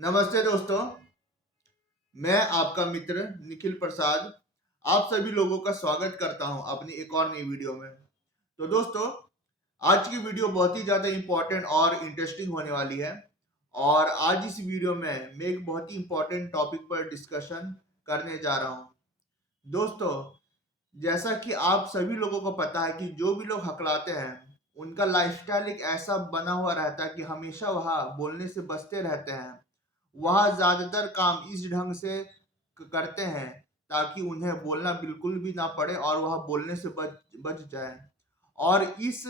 नमस्ते दोस्तों। मैं आपका मित्र निखिल प्रसाद आप सभी लोगों का स्वागत करता हूं अपनी एक और नई वीडियो में। तो दोस्तों, आज की वीडियो बहुत ही ज़्यादा इम्पोर्टेंट और इंटरेस्टिंग होने वाली है। और आज इस वीडियो में मैं एक बहुत ही इम्पोर्टेंट टॉपिक पर डिस्कशन करने जा रहा हूं। दोस्तों, जैसा कि आप सभी लोगों को पता है कि जो भी लोग हकलाते हैं उनका लाइफस्टाइल एक ऐसा बना हुआ रहता है कि हमेशा वह बोलने से बचते रहते हैं। वह ज़्यादातर काम इस ढंग से करते हैं ताकि उन्हें बोलना बिल्कुल भी ना पड़े और वह बोलने से बच बच जाए। और इस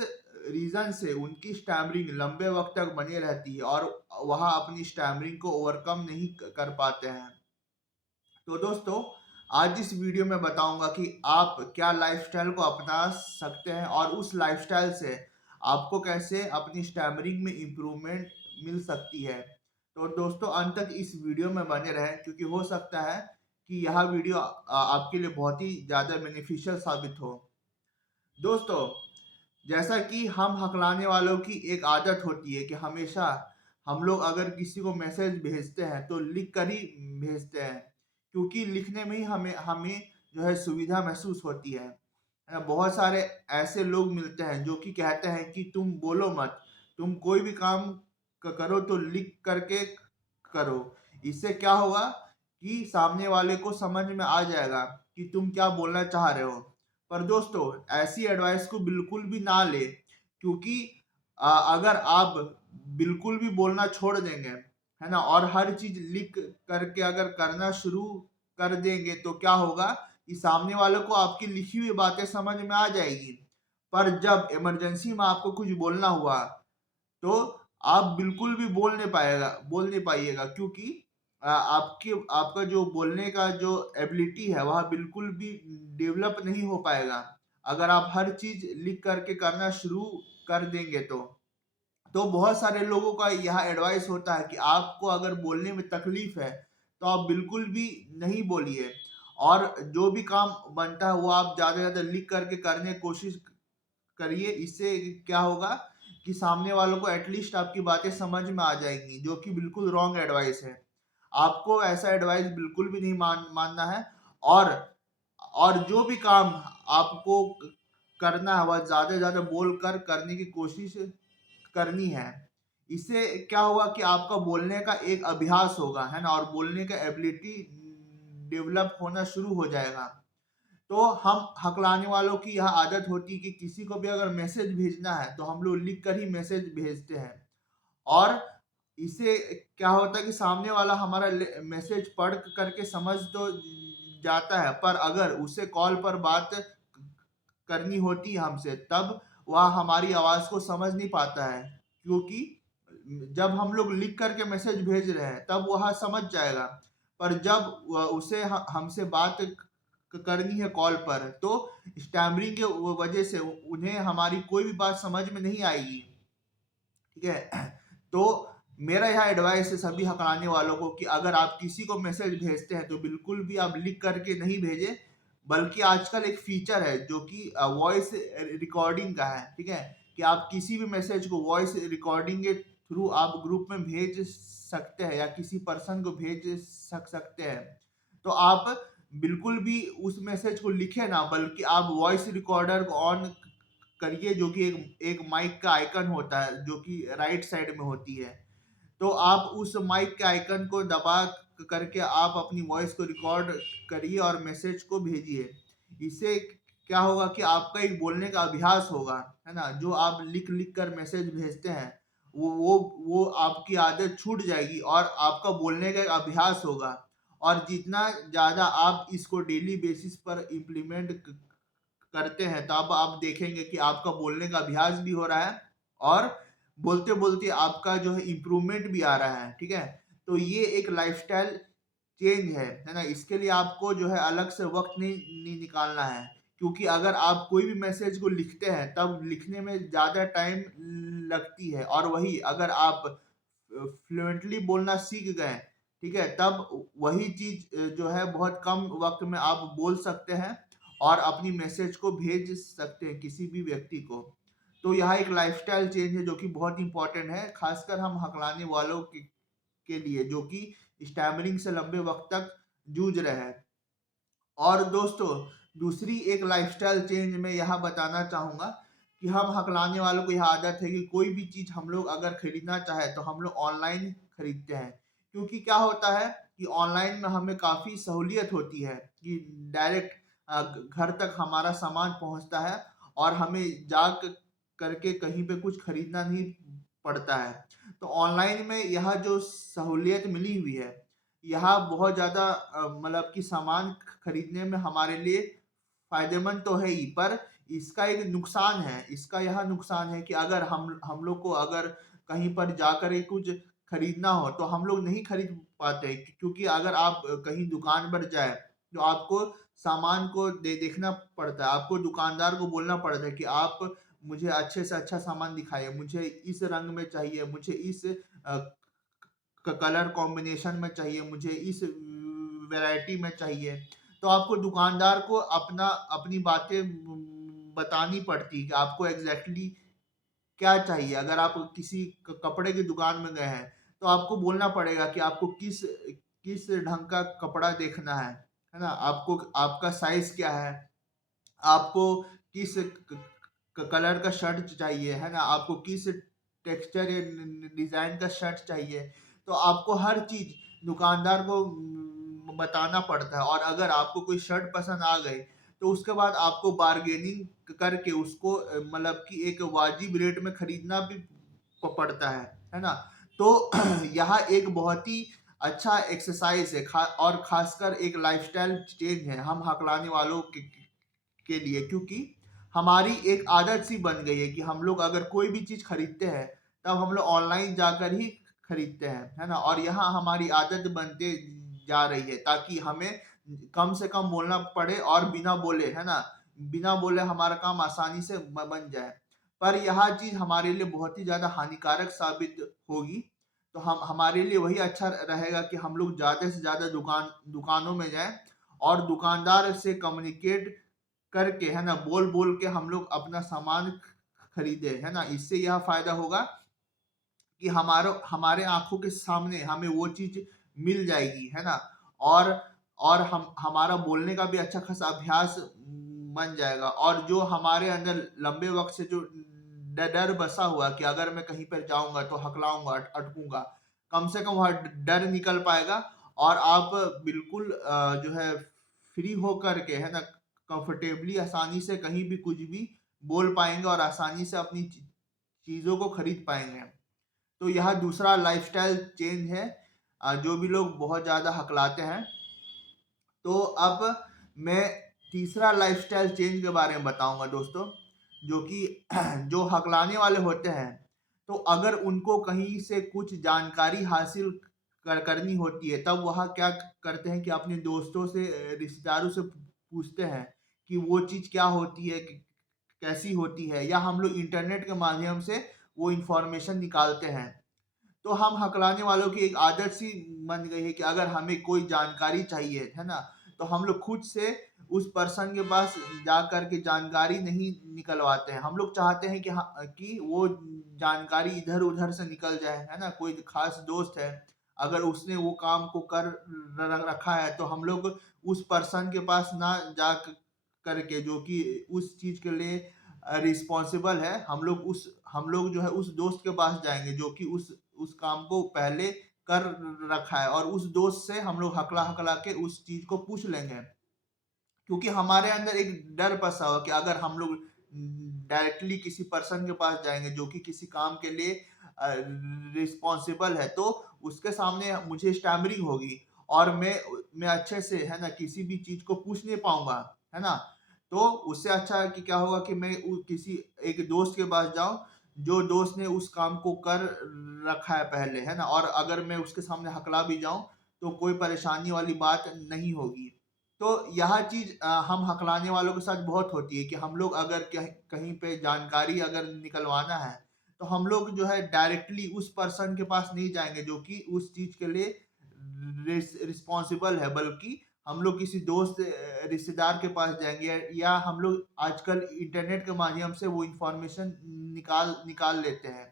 रीज़न से उनकी स्टैमरिंग लंबे वक्त तक बनी रहती है और वह अपनी स्टैमरिंग को ओवरकम नहीं कर पाते हैं। तो दोस्तों, आज इस वीडियो में बताऊंगा कि आप क्या लाइफस्टाइल को अपना सकते हैं और उस लाइफस्टाइल से आपको कैसे अपनी स्टैमरिंग में इम्प्रूवमेंट मिल सकती है। तो दोस्तों, अंत तक इस वीडियो में बने रहें क्योंकि हो सकता है कि यह वीडियो आपके लिए बहुत ही ज़्यादा बेनिफिशियल साबित हो। दोस्तों, जैसा कि हम हकलाने वालों की एक आदत होती है कि हमेशा हम लोग अगर किसी को मैसेज भेजते हैं तो लिख कर ही भेजते हैं, क्योंकि लिखने में ही हमें हमें जो है सुविधा महसूस होती है। बहुत सारे ऐसे लोग मिलते हैं जो कि कहते हैं कि तुम बोलो मत, तुम कोई भी काम करो तो लिख करके करो। इससे क्या होगा कि सामने वाले को समझ में आ जाएगा कि तुम क्या बोलना चाह रहे हो। पर दोस्तों, ऐसी एडवाइस को बिल्कुल भी ना ले, क्योंकि अगर आप बिल्कुल भी बोलना छोड़ देंगे, है ना, और हर चीज लिख करके अगर करना शुरू कर देंगे तो क्या होगा कि सामने वालों को आपकी लिखी हुई बातें समझ में आ जाएगी। पर जब इमरजेंसी में आपको कुछ बोलना हुआ तो आप बिल्कुल भी बोल नहीं पाइएगा, क्योंकि आपके आपका जो बोलने का जो एबिलिटी है वह बिल्कुल भी डेवलप नहीं हो पाएगा अगर आप हर चीज लिख करके करना शुरू कर देंगे। तो बहुत सारे लोगों का यह एडवाइस होता है कि आपको अगर बोलने में तकलीफ है तो आप बिल्कुल भी नहीं बोलिए, और जो भी काम बनता है वो आप ज़्यादा से ज़्यादा लिख करके करने की कोशिश करिए। इससे क्या होगा कि सामने वालों को एटलीस्ट आपकी बातें समझ में आ जाएंगी, जो कि बिल्कुल रॉन्ग एडवाइस है। आपको ऐसा एडवाइस बिल्कुल भी नहीं मानना है। और जो भी काम आपको करना है वह ज़्यादा से ज़्यादा बोल कर करने की कोशिश करनी है। इससे क्या होगा कि आपका बोलने का एक अभ्यास होगा, है ना, और बोलने का एबिलिटी डेवलप होना शुरू हो जाएगा। तो हम हकलाने वालों की यह आदत होती है कि किसी को भी अगर मैसेज भेजना है तो हम लोग लिख कर ही मैसेज भेजते हैं। और इससे क्या होता है कि सामने वाला हमारा मैसेज पढ़ करके समझ तो जाता है, पर अगर उसे कॉल पर बात करनी होती है हमसे, तब वह हमारी आवाज़ को समझ नहीं पाता है, क्योंकि जब हम लोग लिख करके मैसेज भेज रहे हैं तब वह समझ जाएगा। पर जब उसे हमसे बात करनी है कॉल पर तो स्टैमरिंग के वजह से उन्हें हमारी कोई भी बात समझ में नहीं आएगी। ठीक है। तो मेरा यह एडवाइस है सभी हकलाने वालों को कि अगर आप किसी को मैसेज भेजते हैं तो बिल्कुल भी आप लिख करके नहीं भेजें, बल्कि आजकल एक फीचर है जो कि वॉइस रिकॉर्डिंग का है। ठीक है, कि आप किसी भी मैसेज को वॉइस रिकॉर्डिंग के थ्रू आप ग्रुप में भेज सकते हैं या किसी पर्सन को भेज सकते हैं। तो आप बिल्कुल भी उस मैसेज को लिखे ना, बल्कि आप वॉइस रिकॉर्डर को ऑन करिए, जो कि एक माइक का आइकन होता है जो कि राइट साइड में होती है। तो आप उस माइक के आइकन को दबा करके आप अपनी वॉइस को रिकॉर्ड करिए और मैसेज को भेजिए। इससे क्या होगा कि आपका एक बोलने का अभ्यास होगा, है ना, जो आप लिख लिख कर मैसेज भेजते हैं वो आपकी आदत छूट जाएगी और आपका बोलने का एक अभ्यास होगा। और जितना ज़्यादा आप इसको डेली बेसिस पर इम्प्लीमेंट करते हैं तब आप देखेंगे कि आपका बोलने का अभ्यास भी हो रहा है और बोलते बोलते आपका जो है इम्प्रूवमेंट भी आ रहा है। ठीक है, तो ये एक लाइफस्टाइल चेंज है ना। इसके लिए आपको जो है अलग से वक्त नहीं निकालना है, क्योंकि अगर आप कोई भी मैसेज को लिखते हैं तब लिखने में ज़्यादा टाइम लगती है, और वही अगर आप फ्लुएंटली बोलना सीख गए, ठीक है, तब वही चीज जो है बहुत कम वक्त में आप बोल सकते हैं और अपनी मैसेज को भेज सकते हैं किसी भी व्यक्ति को। तो यह एक लाइफस्टाइल चेंज है जो कि बहुत इंपॉर्टेंट है, खासकर हम हकलाने वालों के लिए जो कि स्टैमरिंग से लंबे वक्त तक जूझ रहे हैं। और दोस्तों, दूसरी एक लाइफस्टाइल चेंज मैं यहाँ बताना चाहूँगा कि हम हकलाने वालों को यह आदत है कि कोई भी चीज़ हम लोग अगर खरीदना चाहे तो हम लोग ऑनलाइन खरीदते हैं। क्योंकि क्या होता है कि ऑनलाइन में हमें काफ़ी सहूलियत होती है कि डायरेक्ट घर तक हमारा सामान पहुँचता है और हमें जा करके कहीं पे कुछ खरीदना नहीं पड़ता है। तो ऑनलाइन में यह जो सहूलियत मिली हुई है, यह बहुत ज़्यादा मतलब कि सामान खरीदने में हमारे लिए फ़ायदेमंद तो है ही, पर इसका एक नुकसान है। इसका यह नुकसान है कि अगर हम लोग को अगर कहीं पर जाकर के कुछ खरीदना हो, तो हम लोग नहीं खरीद पाते क्योंकि अगर आप कहीं दुकान पर जाएँ, तो आपको सामान को देखना पड़ता है। आपको दुकानदार को बोलना पड़ता है कि आप मुझे अच्छे से अच्छा सामान दिखाइए, मुझे इस रंग में चाहिए, मुझे इस कलर कॉम्बिनेशन में चाहिए, मुझे इस वैरायटी में चाहिए। तो आपको दुकानदार को अपनी बातें बतानी पड़ती है कि आपको एग्जैक्टली क्या चाहिए। अगर आप किसी कपड़े की दुकान में गए हैं, तो आपको बोलना पड़ेगा कि आपको किस किस ढंग का कपड़ा देखना है ना? आपको आपका साइज क्या है, आपको किस कलर का शर्ट चाहिए, है ना? आपको किस टेक्सचर या डिजाइन का शर्ट चाहिए। तो आपको हर चीज दुकानदार को बताना पड़ता है। और अगर आपको कोई शर्ट पसंद आ गई, तो उसके बाद आपको बार्गेनिंग करके उसको मतलब कि एक वाजिब रेट में खरीदना भी पड़ता है ना? तो यह एक बहुत ही अच्छा एक्सरसाइज है, और खासकर एक लाइफस्टाइल चेंज है हम हकलाने वालों के लिए। क्योंकि हमारी एक आदत सी बन गई है कि हम लोग अगर कोई भी चीज खरीदते हैं, तब हम लोग ऑनलाइन जाकर ही खरीदते हैं, है ना? और यहाँ हमारी आदत बनते जा रही है ताकि हमें कम से कम बोलना पड़े और बिना बोले, है ना, बिना बोले हमारा काम आसानी से बन जाए। पर यह चीज हमारे लिए बहुत ही ज्यादा हानिकारक साबित होगी। तो हम हमारे लिए वही अच्छा रहेगा कि हम लोग ज्यादा से ज्यादा दुकानों में जाएं और दुकानदार से कम्युनिकेट करके, है ना, बोल बोल के हम लोग अपना सामान खरीदे, है ना? इससे यह फायदा होगा कि हमारे आंखों के सामने हमें वो चीज मिल जाएगी, है ना? और हम हमारा बोलने का भी अच्छा खासा अभ्यास बन जाएगा। और जो हमारे अंदर लंबे वक्त से जो डर बसा हुआ कि अगर मैं कहीं पर जाऊंगा तो हकलाऊंगा, अटकूंगा, कम से कम वह डर निकल पाएगा। और आप बिल्कुल जो है फ्री होकर के, है ना, कंफर्टेबली आसानी से कहीं भी कुछ भी बोल पाएंगे और आसानी से अपनी चीजों को खरीद पाएंगे। तो यह दूसरा लाइफस्टाइल चेंज है जो भी लोग बहुत ज़्यादा हकलाते हैं। तो अब मैं तीसरा लाइफस्टाइल चेंज के बारे में बताऊंगा दोस्तों, जो कि जो हकलाने वाले होते हैं, तो अगर उनको कहीं से कुछ जानकारी हासिल करनी होती है, तब वह क्या करते हैं कि अपने दोस्तों से, रिश्तेदारों से पूछते हैं कि वो चीज़ क्या होती है, कैसी होती है, या हम लोग इंटरनेट के माध्यम से वो इंफॉर्मेशन निकालते हैं। तो हम हकलाने वालों की एक आदत सी बन गई है कि अगर हमें कोई जानकारी चाहिए, है ना, तो हम लोग खुद से उस पर्सन के पास जा कर के जानकारी नहीं निकलवाते हैं। हम लोग चाहते हैं कि कि वो जानकारी इधर उधर से निकल जाए, है ना? कोई खास दोस्त है, अगर उसने वो काम को कर रखा है, तो हम लोग उस पर्सन के पास ना जा करके, जो कि उस चीज के लिए रिस्पॉन्सिबल है, हम लोग जो है उस दोस्त के पास जाएंगे जो कि उस काम को पहले कर रखा है, और उस दोस्त से हम लोग हकला हकला के उस चीज को पूछ लेंगे। क्योंकि हमारे अंदर एक डर बसा हुआ कि अगर हम लोग डायरेक्टली किसी पर्सन के पास जाएंगे जो कि किसी काम के लिए रिस्पॉन्सिबल है, तो उसके सामने मुझे स्टैमरिंग होगी और मैं अच्छे से, है ना, किसी भी चीज को पूछ नहीं पाऊंगा, है ना? तो उससे अच्छा है कि क्या होगा कि मैं किसी एक दोस्त के पास जाऊं, जो दोस्त ने उस काम को कर रखा है पहले, है ना? और अगर मैं उसके सामने हकला भी जाऊं, तो कोई परेशानी वाली बात नहीं होगी। तो यह चीज हम हकलाने वालों के साथ बहुत होती है कि हम लोग अगर कहीं पे जानकारी अगर निकलवाना है, तो हम लोग जो है डायरेक्टली उस पर्सन के पास नहीं जाएंगे जो कि उस चीज के लिए रिस्पॉन्सिबल है, बल्कि हम लोग किसी दोस्त रिश्तेदार के पास जाएंगे, या हम लोग आजकल इंटरनेट के माध्यम से वो इंफॉर्मेशन निकाल निकाल लेते हैं।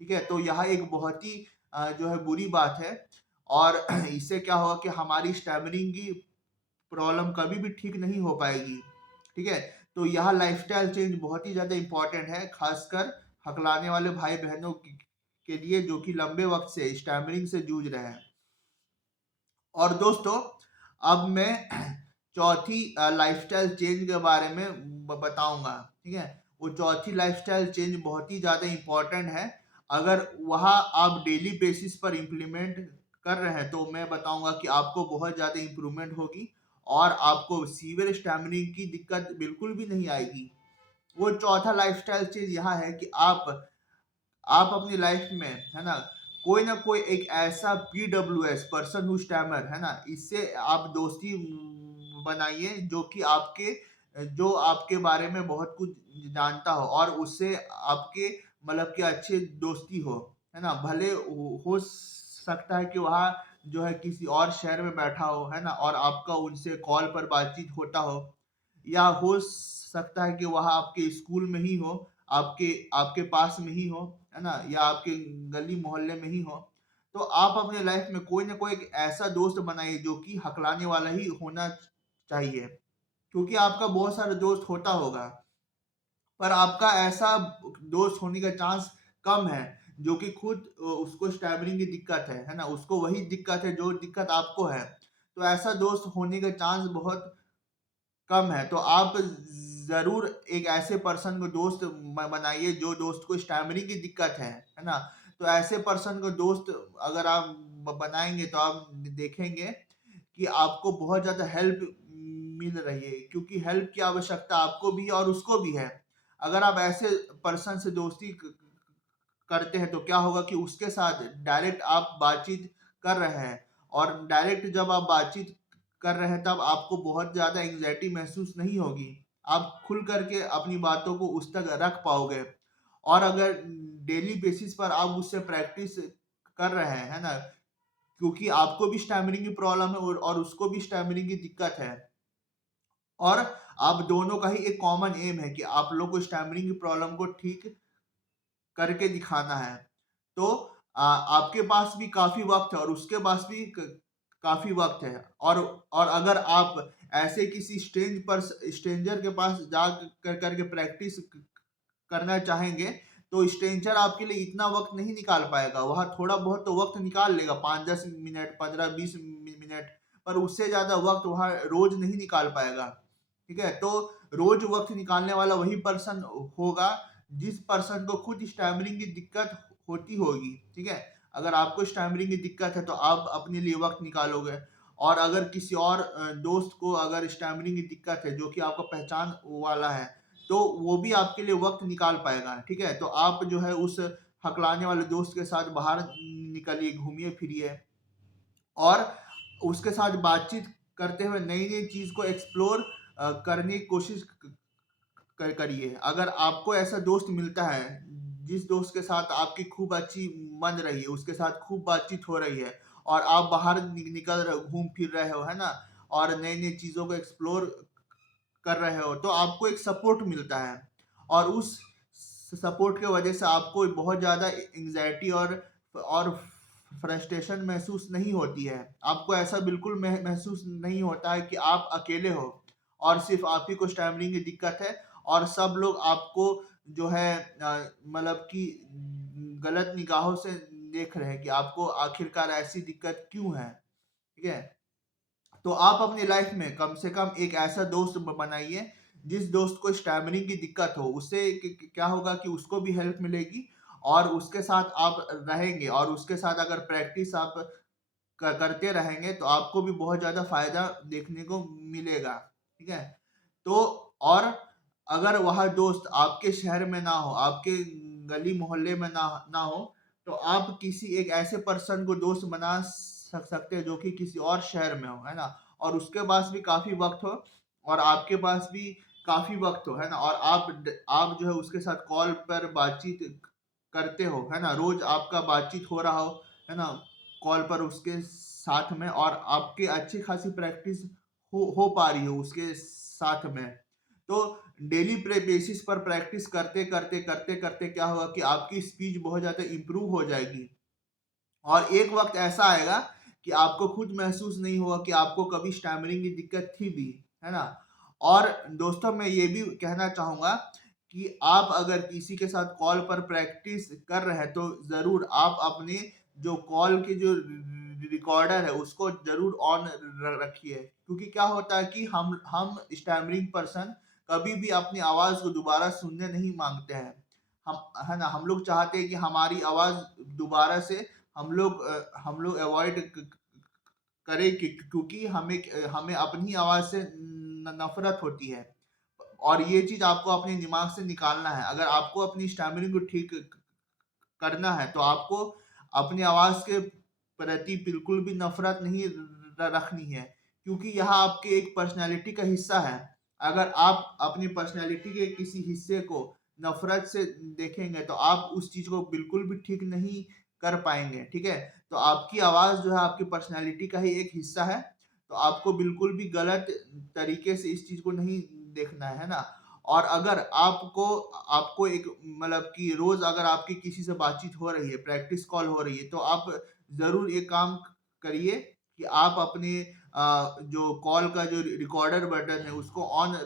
ठीक है, तो यह एक बहुत ही जो है बुरी बात है। और इससे क्या होगा कि हमारी स्टैमरिंग की प्रॉब्लम कभी भी ठीक नहीं हो पाएगी। ठीक है, तो यह लाइफस्टाइल चेंज बहुत ही ज्यादा इंपॉर्टेंट है, खासकर हकलाने वाले भाई बहनों के लिए जो कि लंबे वक्त से स्टैमरिंग से जूझ रहे हैं। और दोस्तों, अब मैं चौथी लाइफस्टाइल चेंज के बारे में बताऊंगा। ठीक है, वो चौथी लाइफस्टाइल चेंज बहुत ही ज़्यादा इम्पोर्टेंट है। अगर वह आप डेली बेसिस पर इम्प्लीमेंट कर रहे हैं तो मैं बताऊंगा कि आपको बहुत ज़्यादा इम्प्रूवमेंट होगी और आपको सीवियर स्टैमिनिंग की दिक्कत बिल्कुल भी नहीं आएगी। वो चौथा लाइफस्टाइल चेंज यह है कि आप अपनी लाइफ में, है ना कोई एक ऐसा PWS पर्सन हु स्टैमर, है ना, इससे आप दोस्ती बनाइए जो आपके बारे में बहुत कुछ जानता हो और उससे आपके मतलब कि अच्छे दोस्ती हो, है ना। भले हो सकता है कि वह जो है किसी और शहर में बैठा हो, है ना, और आपका उनसे कॉल पर बातचीत होता हो, या हो सकता है कि वह आपके स्कूल में ही हो, आपके आपके पास में ही हो, है ना, या आपके गली मोहल्ले में ही हो। तो आप अपने लाइफ में कोई ना कोई एक ऐसा दोस्त बनाइए जो कि हकलाने वाला ही होना चाहिए, क्योंकि आपका बहुत सारा दोस्त होता होगा, पर आपका ऐसा दोस्त होने का चांस कम है जो कि खुद उसको स्टैमरिंग की दिक्कत है ना, उसको वही दिक्कत है जो दिक्कत आपको है। तो ऐसा दोस्त होने का चांस बहुत कम है। तो आप ज़रूर एक ऐसे पर्सन को दोस्त बनाइए जो दोस्त को स्टैमरिंग की दिक्कत है ना। तो ऐसे पर्सन को दोस्त अगर आप बनाएँगे तो आप देखेंगे कि आपको बहुत ज़्यादा हेल्प मिल रही है, क्योंकि हेल्प की आवश्यकता आपको भी है और उसको भी है। अगर आप ऐसे पर्सन से दोस्ती करते हैं तो क्या होगा कि उसके साथ डायरेक्ट आप बातचीत कर रहे हैं, और डायरेक्ट जब आप बातचीत कर रहे हैं तब आपको बहुत ज़्यादा एंग्जाइटी महसूस नहीं होगी। आप खुल करके अपनी बातों को उस तक रख पाओगे। और अगर डेली बेसिस पर आप उससे प्रैक्टिस कर रहे हैं, है ना, क्योंकि आपको भी स्टैमरिंग की प्रॉब्लम है और उसको भी स्टैमरिंग की दिक्कत है, और आप दोनों का ही एक कॉमन एम है कि आप लोग को स्टैमरिंग की प्रॉब्लम को ठीक करके दिखाना है। तो आपके पास भी काफ़ी वक़्त है और उसके पास भी काफ़ी वक़्त है। और अगर आप ऐसे किसी स्ट्रेंजर के पास जा करके प्रैक्टिस करना चाहेंगे तो स्ट्रेंजर आपके लिए इतना वक्त नहीं निकाल पाएगा। वह थोड़ा बहुत तो वक्त निकाल लेगा, 5-10 मिनट, 15-20 मिनट, पर उससे ज़्यादा वक्त वह रोज नहीं निकाल पाएगा। ठीक है, तो रोज वक्त निकालने वाला वही पर्सन होगा जिस पर्सन को खुद स्टैमरिंग की दिक्कत होती होगी। ठीक है, अगर आपको स्टैमरिंग की दिक्कत है तो आप अपने लिए वक्त निकालोगे, और अगर किसी और दोस्त को अगर स्टैमरिंग की दिक्कत है जो कि आपका पहचान वाला है, तो वो भी आपके लिए वक्त निकाल पाएगा। ठीक है, तो आप जो है उस हकलाने वाले दोस्त के साथ बाहर निकलिए, घूमिए फिरिए, और उसके साथ बातचीत करते हुए नई नई चीज को एक्सप्लोर करने की कोशिश करिए। अगर आपको ऐसा दोस्त मिलता है जिस दोस्त के साथ आपकी खूब अच्छी मन रही है, उसके साथ खूब बातचीत हो रही है, और आप बाहर निकल रहे हो, घूम फिर रहे हो, है ना, और नई नई चीजों को एक्सप्लोर कर रहे हो, तो आपको एक सपोर्ट मिलता है, और उस सपोर्ट के वजह से आपको बहुत ज़्यादा एंग्जाइटी और फ्रस्ट्रेशन महसूस नहीं होती है। आपको ऐसा बिल्कुल महसूस नहीं होता है कि आप अकेले हो और सिर्फ आप ही को स्टैमरिंग की दिक्कत है, और सब लोग आपको जो है मतलब कि गलत निगाहों से देख रहे हैं कि आपको आखिरकार ऐसी दिक्कत क्यों है। ठीक है, तो आप अपनी लाइफ में कम से कम एक ऐसा दोस्त बनाइए जिस दोस्त को स्टैमरिंग की दिक्कत हो। उससे क्या होगा कि उसको भी हेल्प मिलेगी, और उसके साथ आप रहेंगे, और उसके साथ अगर प्रैक्टिस आप करते रहेंगे तो आपको भी बहुत ज़्यादा फायदा देखने को मिलेगा। ठीक है, तो और अगर वह दोस्त आपके शहर में ना हो, आपके गली मोहल्ले में ना हो, तो आप किसी एक ऐसे पर्सन को दोस्त बना सकते हैं जो कि किसी और शहर में हो, है ना, और उसके पास भी काफ़ी वक़्त हो और आपके पास भी काफ़ी वक़्त हो, है ना, और आप जो है उसके साथ कॉल पर बातचीत करते हो, है ना, रोज़ आपका बातचीत हो रहा हो, है ना, कॉल पर उसके साथ में, और आपकी अच्छी खासी प्रैक्टिस हो पा रही हो उसके साथ में। तो डेली बेसिस पर प्रैक्टिस करते करते क्या होगा कि आपकी स्पीच बहुत ज़्यादा इम्प्रूव हो जाएगी, और एक वक्त ऐसा आएगा कि आपको खुद महसूस नहीं होगा कि आपको कभी स्टैमरिंग की दिक्कत थी भी, है ना। और दोस्तों मैं ये भी कहना चाहूंगा कि आप अगर किसी के साथ कॉल पर प्रैक्टिस कर रहे हैं तो जरूर आप अपने जो कॉल के जो रिकॉर्डर है उसको जरूर ऑन रखिए, क्योंकि क्या होता है कि हम स्टैमरिंग पर्सन कभी भी अपनी आवाज को दोबारा सुनने नहीं मांगते हैं। हम, है ना, हम लोग चाहते हैं कि हमारी आवाज दोबारा से हम लोग अवॉइड करें क्योंकि हमें हमें अपनी आवाज से नफरत होती है। और ये चीज आपको अपने दिमाग से निकालना है। अगर आपको अपनी स्टैमरिंग को ठीक करना है तो आपको अपनी आवाज के प्रति बिल्कुल भी नफरत नहीं रखनी है, क्योंकि यह आपके एक पर्सनैलिटी का हिस्सा है। अगर आप अपनी पर्सनैलिटी के किसी हिस्से को नफरत से देखेंगे तो आप उस चीज को बिल्कुल भी ठीक नहीं कर पाएंगे, ठीक है। तो आपकी आवाज जो है आपकी पर्सनैलिटी का ही एक हिस्सा है, तो आपको बिल्कुल भी गलत तरीके से इस चीज को नहीं देखना है ना। और अगर आपको आपको एक मतलब कि रोज अगर आपकी किसी से बातचीत हो रही है, प्रैक्टिस कॉल हो रही है, तो आप जरूर एक काम करिए कि आप अपने जो कॉल का जो रिकॉर्डर बटन है उसको ऑन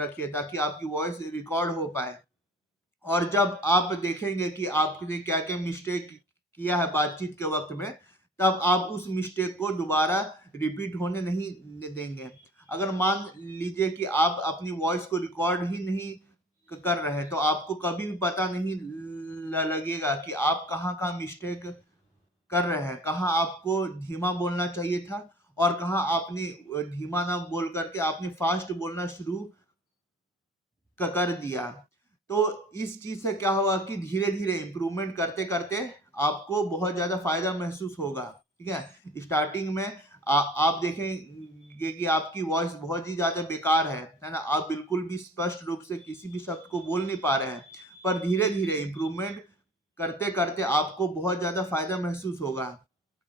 रखिए ताकि आपकी वॉइस रिकॉर्ड हो पाए। और जब आप देखेंगे कि आपने क्या क्या मिस्टेक किया है बातचीत के वक्त में, तब आप उस मिस्टेक को दोबारा रिपीट होने नहीं देंगे। अगर मान लीजिए कि आप अपनी वॉइस को रिकॉर्ड ही नहीं कर रहे हैं तो आपको कभी भी पता नहीं लगेगा कि आप कहाँ कहाँ मिस्टेक कर रहे हैं, कहाँ आपको धीमा बोलना चाहिए था और कहाँ आपने धीमा ना बोल करके आपने फास्ट बोलना शुरू कर दिया। तो इस चीज से क्या होगा कि धीरे धीरे इम्प्रूवमेंट करते करते आपको बहुत ज्यादा फायदा महसूस होगा, ठीक है। स्टार्टिंग में आप देखेंगे कि आपकी वॉइस बहुत ही ज्यादा बेकार है ना, आप बिल्कुल भी स्पष्ट रूप से किसी भी शब्द को बोल नहीं पा रहे हैं। पर धीरे धीरे इम्प्रूवमेंट करते करते आपको बहुत ज्यादा फायदा महसूस होगा,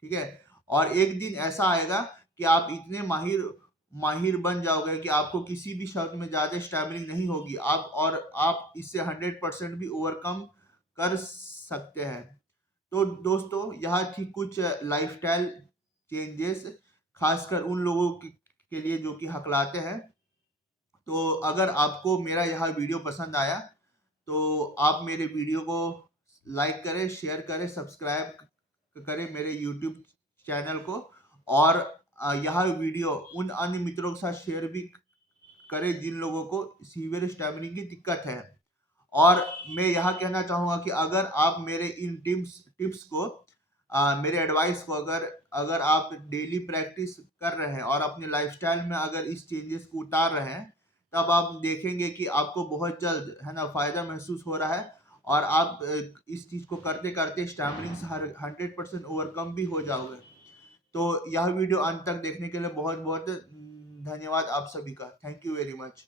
ठीक है। और एक दिन ऐसा आएगा कि आप इतने माहिर माहिर बन जाओगे कि आपको किसी भी शब्द में ज्यादा स्टैमरिंग नहीं होगी, आप इससे 100% भी ओवरकम कर सकते हैं। तो दोस्तों यह थी कुछ लाइफस्टाइल चेंजेस, खासकर उन लोगों के लिए जो कि हकलाते हैं। तो अगर आपको मेरा यह वीडियो पसंद आया तो आप मेरे वीडियो को लाइक करें, शेयर करें, सब्सक्राइब करें मेरे यूट्यूब चैनल को। और यह वीडियो उन अन्य मित्रों के साथ शेयर भी करें जिन लोगों को सीवियर स्टैमरिंग की दिक्कत है। और मैं यह कहना चाहूँगा कि अगर आप मेरे इन टिप्स को मेरे एडवाइस को अगर अगर आप डेली प्रैक्टिस कर रहे हैं और अपने लाइफस्टाइल में अगर इस चेंजेस को उतार रहे हैं, तब आप देखेंगे कि आपको बहुत जल्द, है ना, फायदा महसूस हो रहा है। और आप इस चीज को करते करते स्टैमरिंग से 100% ओवरकम भी हो जाओगे। तो यह वीडियो अंत तक देखने के लिए बहुत बहुत धन्यवाद आप सभी का। Thank you very much.